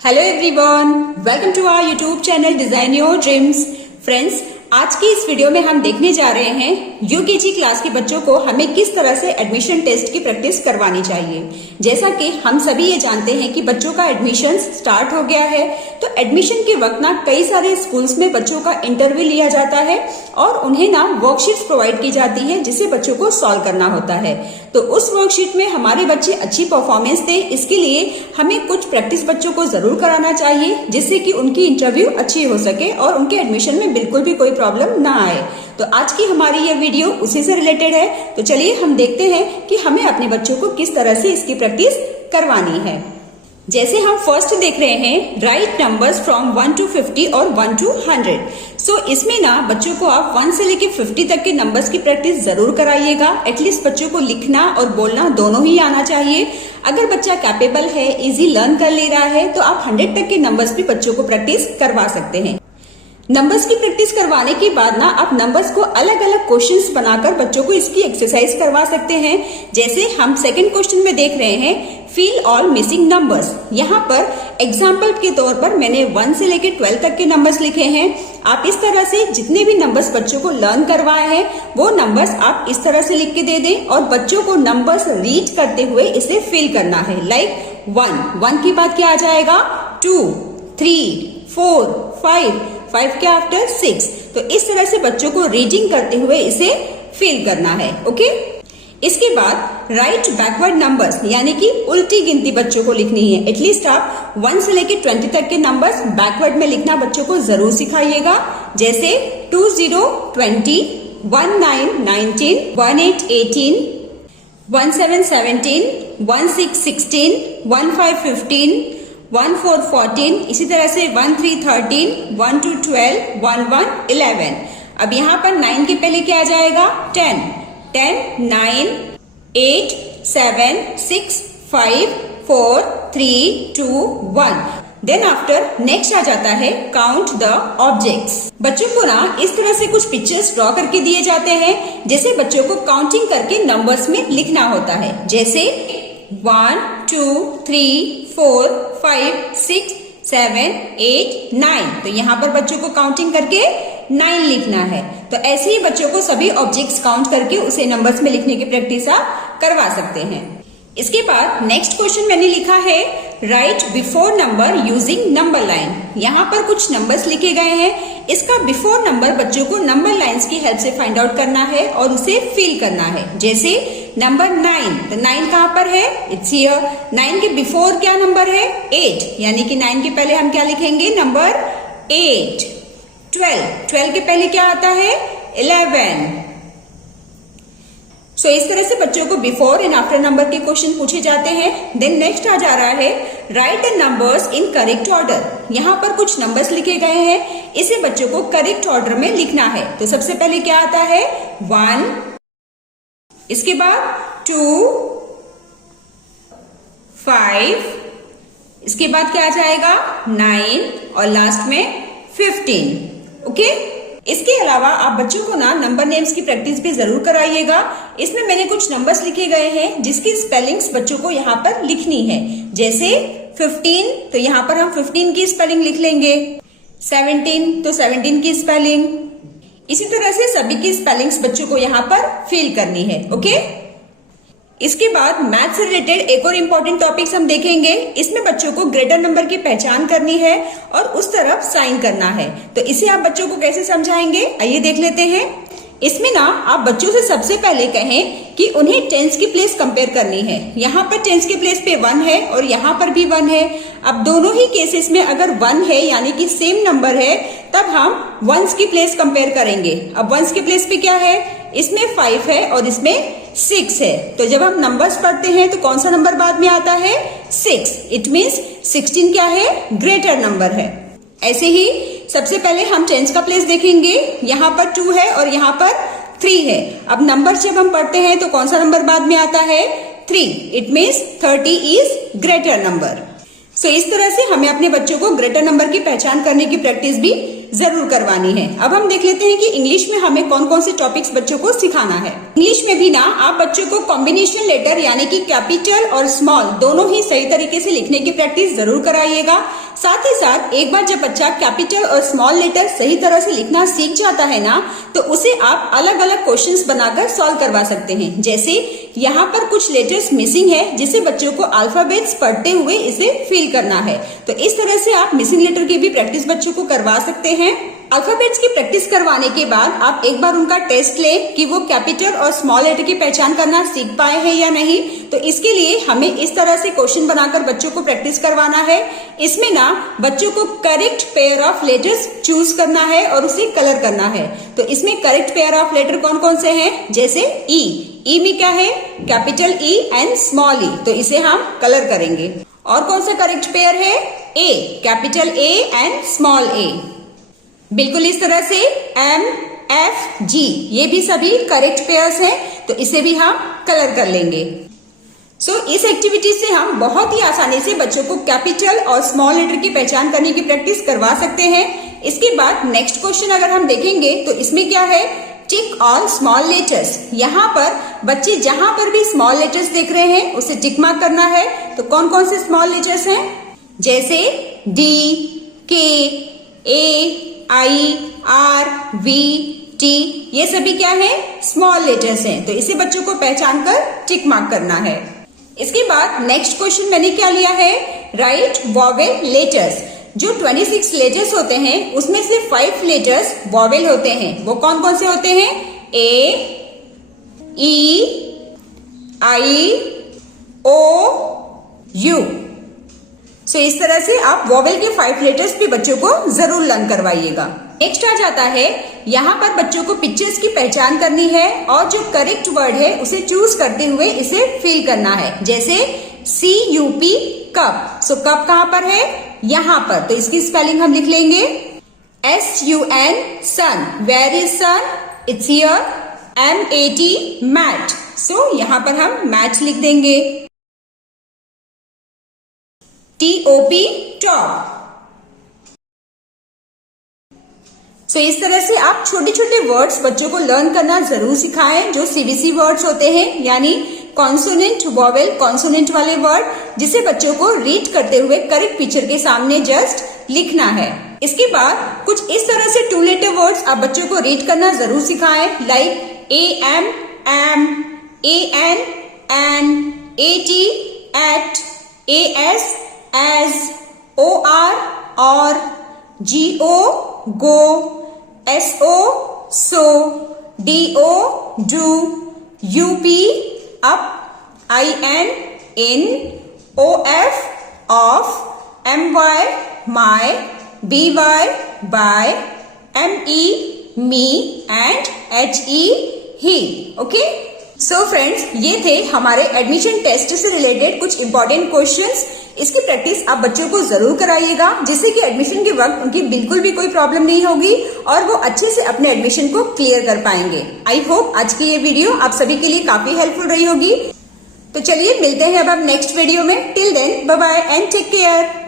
Hello everyone, welcome to our YouTube channel design your dreams. Friends, आज की इस video में हम देखने जा रहे हैं यूकेजी क्लास के बच्चों को हमें किस तरह से एडमिशन टेस्ट की प्रैक्टिस करवानी चाहिए। जैसा कि हम सभी ये जानते हैं कि बच्चों का एडमिशन स्टार्ट हो गया है, तो एडमिशन के वक्त ना कई सारे स्कूल्स में बच्चों का इंटरव्यू लिया जाता है और उन्हें ना वर्कशीट्स प्रोवाइड की जाती है जिसे बच्चों को सॉल्व करना होता है। तो उस वर्कशीट में हमारे बच्चे अच्छी परफॉर्मेंस दें, इसके लिए हमें कुछ प्रैक्टिस बच्चों को जरूर कराना चाहिए जिससे कि उनकी इंटरव्यू अच्छी हो सके और उनके एडमिशन में बिल्कुल भी कोई प्रॉब्लम ना आए। तो आज की हमारी ये वीडियो उसी से रिलेटेड है। तो चलिए हम देखते हैं कि हमें अपने बच्चों को किस तरह से इसकी प्रैक्टिस करवानी है। जैसे हम फर्स्ट देख रहे हैं, राइट नंबर्स फ्रॉम 1 to 50 और 1 to 100। सो इसमें ना बच्चों को आप 1 से लेके 50 तक के नंबर्स की प्रैक्टिस जरूर कराइएगा। एटलीस्ट बच्चों को लिखना और बोलना दोनों ही आना चाहिए। अगर बच्चा कैपेबल है, इजी लर्न कर ले रहा है, तो आप 100 तक के नंबर्स भी बच्चों को प्रैक्टिस करवा सकते हैं। नंबर्स की प्रैक्टिस करवाने के बाद ना आप नंबर्स को अलग अलग क्वेश्चंस बनाकर बच्चों को इसकी एक्सरसाइज करवा सकते हैं। जैसे हम सेकंड क्वेश्चन में देख रहे हैं, फिल ऑल मिसिंग नंबर्स। यहाँ पर एग्जाम्पल के तौर पर मैंने 1 से लेकर 12 तक के नंबर्स लिखे हैं। आप इस तरह से जितने भी नंबर्स बच्चों को लर्न करवाए हैं वो नंबर्स आप इस तरह से लिख के दे दें और बच्चों को नंबर्स रीड करते हुए इसे फिल करना है। लाइक 1 के बाद क्या आ जाएगा, 2, 3, 4, 5 के आफ्टर 6। तो इस तरह से बच्चों को रीडिंग करते हुए इसे फिल करना है। ओके, इसके बाद राइट बैकवर्ड नंबर्स यानी कि उल्टी गिनती बच्चों को लिखनी है। एटलीस्ट आप 1 से लेकर 20 तक के नंबर्स बैकवर्ड में लिखना बच्चों को जरूर सिखाइएगा। जैसे 20 20, 19 19, 18 18, 17 17, 16 16, 15 15, 14 14, इसी तरह से 13 13, 12 12, 11 11। अब यहाँ पर 9 के पहले क्या आ जाएगा, 10 10, 9 8 7 6 5 4 3 2 1। देन आफ्टर नेक्स्ट आ जाता है काउंट द ऑब्जेक्ट्स। बच्चों को ना इस तरह से कुछ पिक्चर्स ड्रॉ करके दिए जाते हैं जैसे बच्चों को काउंटिंग करके नंबर्स में लिखना होता है। जैसे 1 2 3 4 5 6 7 8 9। तो यहाँ पर बच्चों को काउंटिंग करके 9 लिखना है। तो ऐसे ही बच्चों को सभी ऑब्जेक्ट्स काउंट करके उसे नंबर्स में लिखने की प्रैक्टिस आप करवा सकते हैं। इसके बाद नेक्स्ट क्वेश्चन मैंने लिखा है, right before number using number line. यहाँ पर कुछ नंबर्स लिखे गए हैं, इसका बिफोर नंबर बच्चों को नंबर लाइंस की हेल्प से फाइंड आउट करना है और उसे फिल करना है। जैसे नंबर 9, तो 9 कहाँ पर है, इट्स हियर। 9 के बिफोर क्या नंबर है, 8, यानी कि 9 के पहले हम क्या लिखेंगे, नंबर 8। 12 के पहले क्या आता है, 11। सो इस तरह से बच्चों को बिफोर एंड आफ्टर नंबर के क्वेश्चन पूछे जाते हैं। देन नेक्स्ट आ जा रहा है, right the numbers in correct order. यहाँ पर कुछ नंबर्स लिखे गए हैं, इसे बच्चों को करेक्ट ऑर्डर में लिखना है। तो सबसे पहले क्या आता है, 1, इसके बाद 2 5, इसके बाद क्या आ जाएगा, 9 और लास्ट में 15। ओके, इसके अलावा आप बच्चों को ना नंबर नेम्स की प्रैक्टिस भी जरूर कराइएगा। इसमें मैंने कुछ नंबर्स लिखे गए हैं जिसकी स्पेलिंग्स बच्चों को यहाँ पर लिखनी है। जैसे 15, तो यहाँ पर हम 15 की स्पेलिंग लिख लेंगे। 17, तो 17 की स्पेलिंग। इसी तरह से सभी की स्पेलिंग्स बच्चों को यहाँ पर फिल करनी है। ओके, इसके बाद मैथ से रिलेटेड एक और इम्पोर्टेंट टॉपिक्स हम देखेंगे। इसमें बच्चों को ग्रेटर नंबर की पहचान करनी है और उस तरफ साइन करना है। तो इसे आप बच्चों को कैसे समझाएंगे, आइए देख लेते हैं। इसमें ना आप बच्चों से सबसे पहले कहें कि उन्हें टेंस की प्लेस कंपेयर करनी है। यहाँ पर टेंस के प्लेस पे 1 है और यहाँ पर भी 1 है। अब दोनों ही केसेस में अगर 1 है यानी कि सेम नंबर है, तब हम वंस की प्लेस कंपेयर करेंगे। अब वंस की प्लेस पे क्या है, इसमें 5 है और इसमें 6 है। तो जब हम नंबर्स पढ़ते हैं तो कौन सा नंबर बाद में आता है, 6। इट मीन्स 16 क्या है, ग्रेटर नंबर है। ऐसे ही सबसे पहले हम टेंस का प्लेस देखेंगे। यहाँ पर 2 है और यहाँ पर 3 है। अब नंबर जब हम पढ़ते हैं तो कौन सा नंबर बाद में आता है, 3। It means 30 is greater number. So इस तरह से हमें अपने बच्चों को ग्रेटर नंबर की पहचान करने की प्रैक्टिस भी जरूर करवानी है। अब हम देख लेते हैं कि इंग्लिश में हमें कौन कौन से टॉपिक्स बच्चों को सिखाना है। इंग्लिश में भी ना आप बच्चों को कॉम्बिनेशन लेटर यानी कि कैपिटल और स्मॉल दोनों ही सही तरीके से लिखने की प्रैक्टिस जरूर कराइएगा। साथ ही साथ एक बार जब बच्चा कैपिटल और स्मॉल लेटर सही तरह से लिखना सीख जाता है ना, तो उसे आप अलग अलग क्वेश्चंस बनाकर सॉल्व करवा सकते हैं। जैसे यहाँ पर कुछ लेटर्स मिसिंग है, जिसे बच्चों को अल्फाबेट्स पढ़ते हुए इसे फिल करना है। तो इस तरह से आप मिसिंग लेटर की भी प्रैक्टिस बच्चों को करवा सकते हैं। अल्फाबेट्स की प्रैक्टिस करवाने के बाद आप एक बार उनका टेस्ट लें कि वो कैपिटल और स्मॉल लेटर की पहचान करना सीख पाए हैं या नहीं। तो इसके लिए हमें इस तरह से क्वेश्चन बनाकर बच्चों को प्रैक्टिस करवाना है। इसमें ना बच्चों को correct pair of letters choose करना है और उसे कलर करना है। तो इसमें करेक्ट पेयर ऑफ लेटर कौन कौन से हैं? जैसे ई में क्या है? कैपिटल ई एंड स्मॉल ई, तो इसे हम कलर करेंगे। और कौन सा करेक्ट पेयर है? ए, कैपिटल ए एंड स्मॉल ए। बिल्कुल इस तरह से एम, एफ, जी, ये भी सभी करेक्ट पेयर्स हैं, तो इसे भी हम कलर कर लेंगे। इस एक्टिविटी से हम बहुत ही आसानी से बच्चों को कैपिटल और स्मॉल लेटर की पहचान करने की प्रैक्टिस करवा सकते हैं। इसके बाद नेक्स्ट क्वेश्चन अगर हम देखेंगे तो इसमें क्या है? टिक ऑल स्मॉल लेटर्स। यहाँ पर बच्चे जहां पर भी स्मॉल लेटर्स देख रहे हैं उसे टिक मार्क करना है। तो कौन कौन से स्मॉल लेटर्स हैं? जैसे डी, के, ए, आई, आर, वी, टी, ये सभी क्या है? स्मॉल लेटर्स हैं। तो इसे बच्चों को पहचान कर टिक मार्क करना है। इसके बाद नेक्स्ट क्वेश्चन मैंने क्या लिया है? Right vowel letters. जो 26 लेटर्स होते हैं उसमें से 5 लेटर्स वॉवेल होते हैं। वो कौन कौन से होते हैं? ए, ई, आई, ओ, यू। इस तरह से आप वॉवेल के 5 लेटर्स भी बच्चों को जरूर लर्न करवाइएगा। नेक्स्ट आ जाता है, यहाँ पर बच्चों को पिक्चर्स की पहचान करनी है और जो करेक्ट वर्ड है उसे चूज करते हुए इसे फिल करना है। जैसे CUP, कप। कप कहाँ पर है? यहाँ पर, तो इसकी स्पेलिंग हम लिख लेंगे SUN, sun. Where is sun? It's here. MAT, mat. यहाँ पर हम मैट लिख देंगे। TOP, top. इस तरह से आप छोटे छोटे वर्ड्स बच्चों को लर्न करना जरूर सिखाएं, जो CBC वर्ड्स होते हैं, यानी कॉन्सोनेंट, वॉवेल, कॉन्सोनेंट वाले वर्ड, जिसे बच्चों को रीड करते हुए करेक्ट पिक्चर के सामने जस्ट लिखना है। इसके बाद कुछ इस तरह से 2 लेटर वर्ड्स आप बच्चों को रीड करना जरूर सिखाएं, like AM, am, AN, an, AT, at, AS, as, OR, or, GO, go, SO, so, DO, do, UP, up, IN, in, OF, off, MY, my, BY, by, ME, me, and HE, he. Okay? Friends, ये थे हमारे admission test से related कुछ important questions. इसकी practice आप बच्चों को जरूर कराइएगा, जिससे कि एडमिशन के वक्त उनकी बिल्कुल भी कोई प्रॉब्लम नहीं होगी और वो अच्छे से अपने एडमिशन को क्लियर कर पाएंगे। आई होप आज की ये वीडियो आप सभी के लिए काफी हेल्पफुल रही होगी। तो चलिए मिलते हैं अब नेक्स्ट वीडियो में। Till then bye bye and take care.